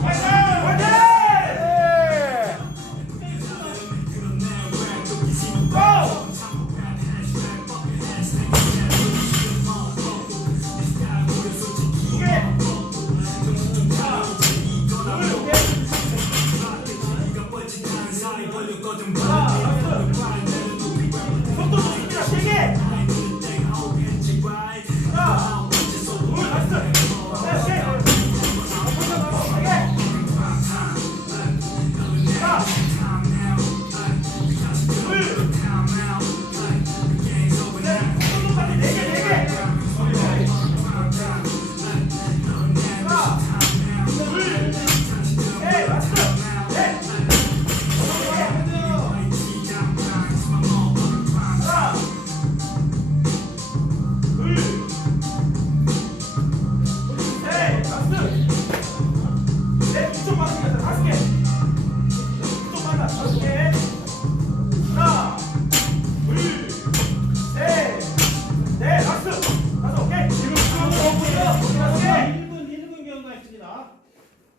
속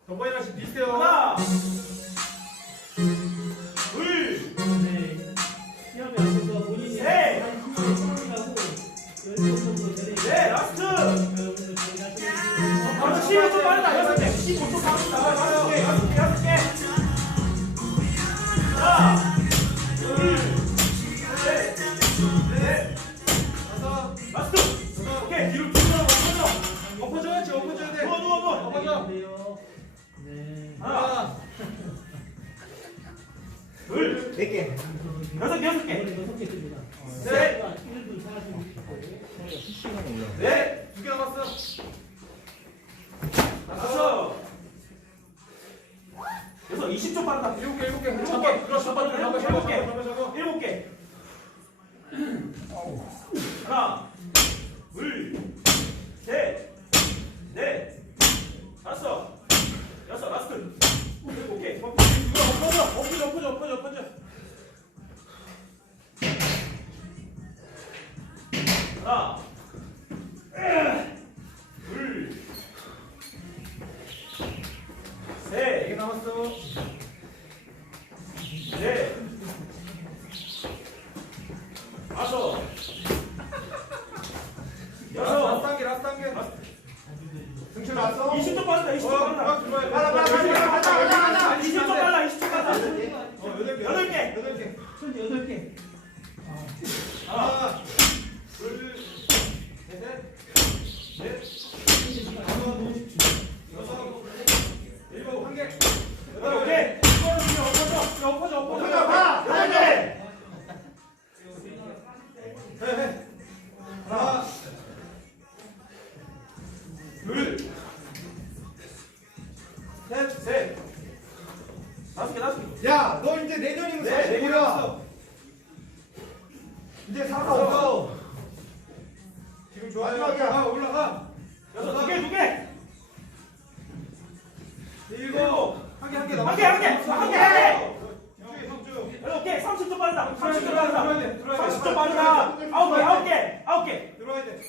저번이랑 지금 비슷해요. 하나, 둘, 네. 시합에 앞서서 본인이 셋. 한 10분 정도 10분 정도 되는 넷, 라스트. 여러분들 저희가 바로 15초 빠르다. 여섯 개. 15초 빠르다. 다섯 개, 여섯 개, 여섯 개. 하나, 둘, 셋, 넷, 가서 라스트. 오케이, 뒤로 쭉 들어, 엎어져. 엎어줘야지, 엎어줘야 돼. 누워, 누워, 누워. 엎어져. 돼요. 네. 하나, 둘, 네 개. 여섯 개, 여섯 개. 머리 여섯 개 씁니다. 셋. 1분 40초. 넷, 두 개 남았어. 하 야, 너 이제 내년이면 네, 네개 45야. 남았어. 이제 45. 지금 좋아요. 올라가, 올라가. 여섯, 두 개, 두 개. 일곱. 한 개, 한 개 한 개, 한 개, 한 개, 한 개. 개, 30초 빠르다. 30초 들어야 돼, 빠르다. 들어야 돼, 들어야 돼. 30초 빠르다. 아홉 개, 아홉 개, 아홉 개. 들어와야 돼.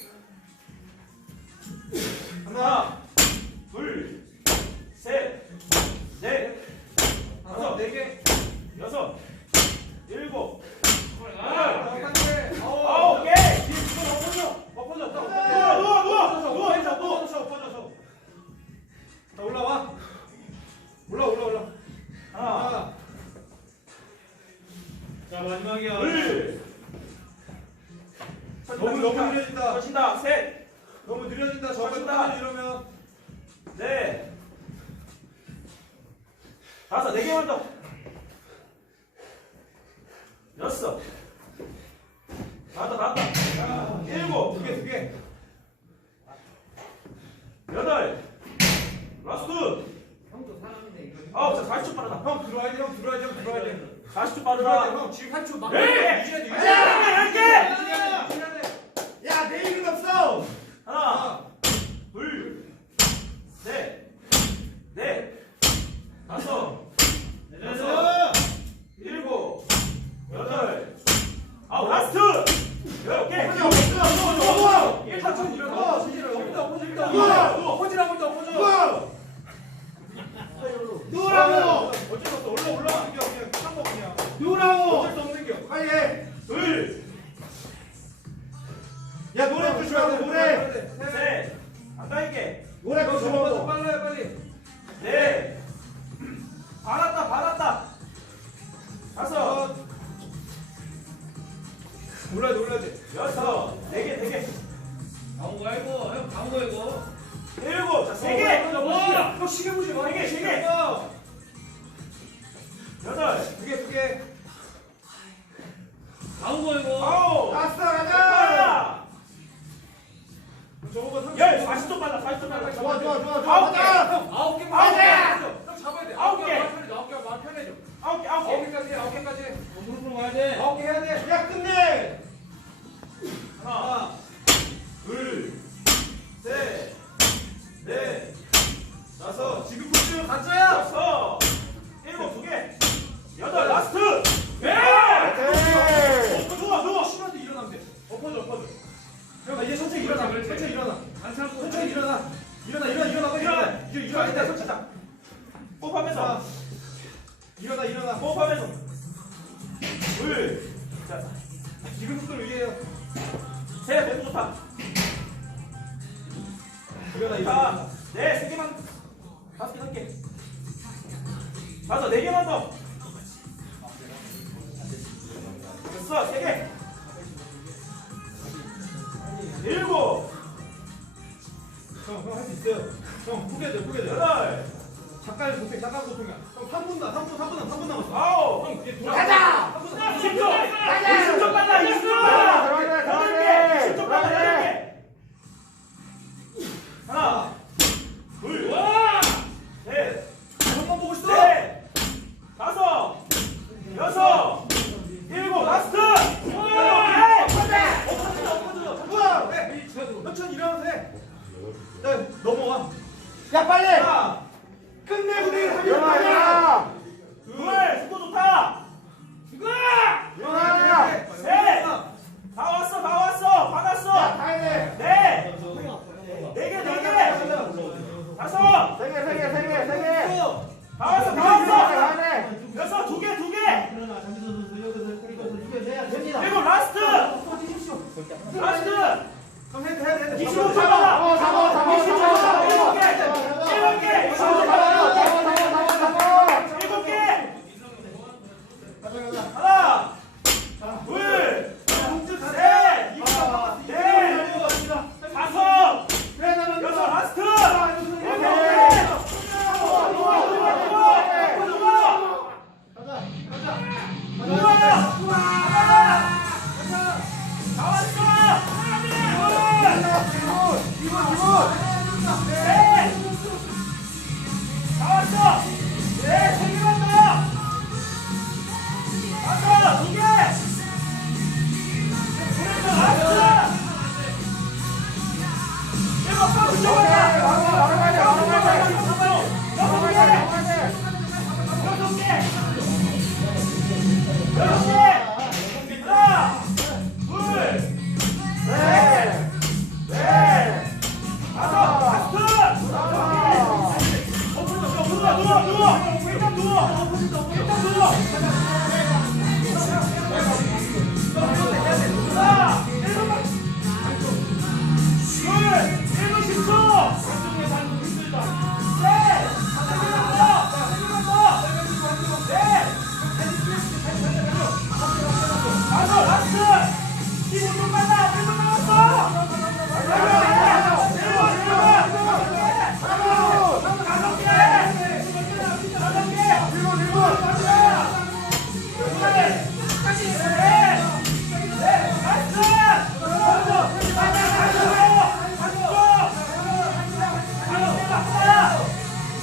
하나, 둘, 셋, 너무 느려진다. 터진다. 셋, 너무 느려진다. 끝까지 이러면 넷, 다섯, 네 개만 더. 여섯, 다섯, 다섯, 일곱, 두 개, 두 개. 여덟, 라스트, 형도 사람인데 이거. 아홉, 자, 40초 빠르다. 형 들어와야 돼, 형 들어와야 돼, 형 들어와야 돼. 40초 들어와야 돼, 빠르다. 형. 지금 8초 막. 네. 유지해야 돼. 유지해야 돼, 올라야지 올라야지 여섯 네개 네개. 나온 거야 이거? 형 나온 거야 이거? 일곱. 세개. 와, 어, 어, 어, 형 시계 보지 마세개세개. 일어나 일어나 손치다. 호흡하면서. 일어나 일어나. 호흡하면서. 둘자 지금 속도를 위해요. 셋 너무 좋다. 일어나 일어나. 네세 개만. 다섯 개 다섯 개. 맞아 네 개만 더. 됐어 세개. 일곱. 형 형 할 수 있어요. 형 후게 돼 후게 돼. 여덟. 잠깐 고통 잠깐 고통이야 형 3분 남 3분 3분 남 3분 남았어. 아홉. 형 이제 돌아 가자! E a parede?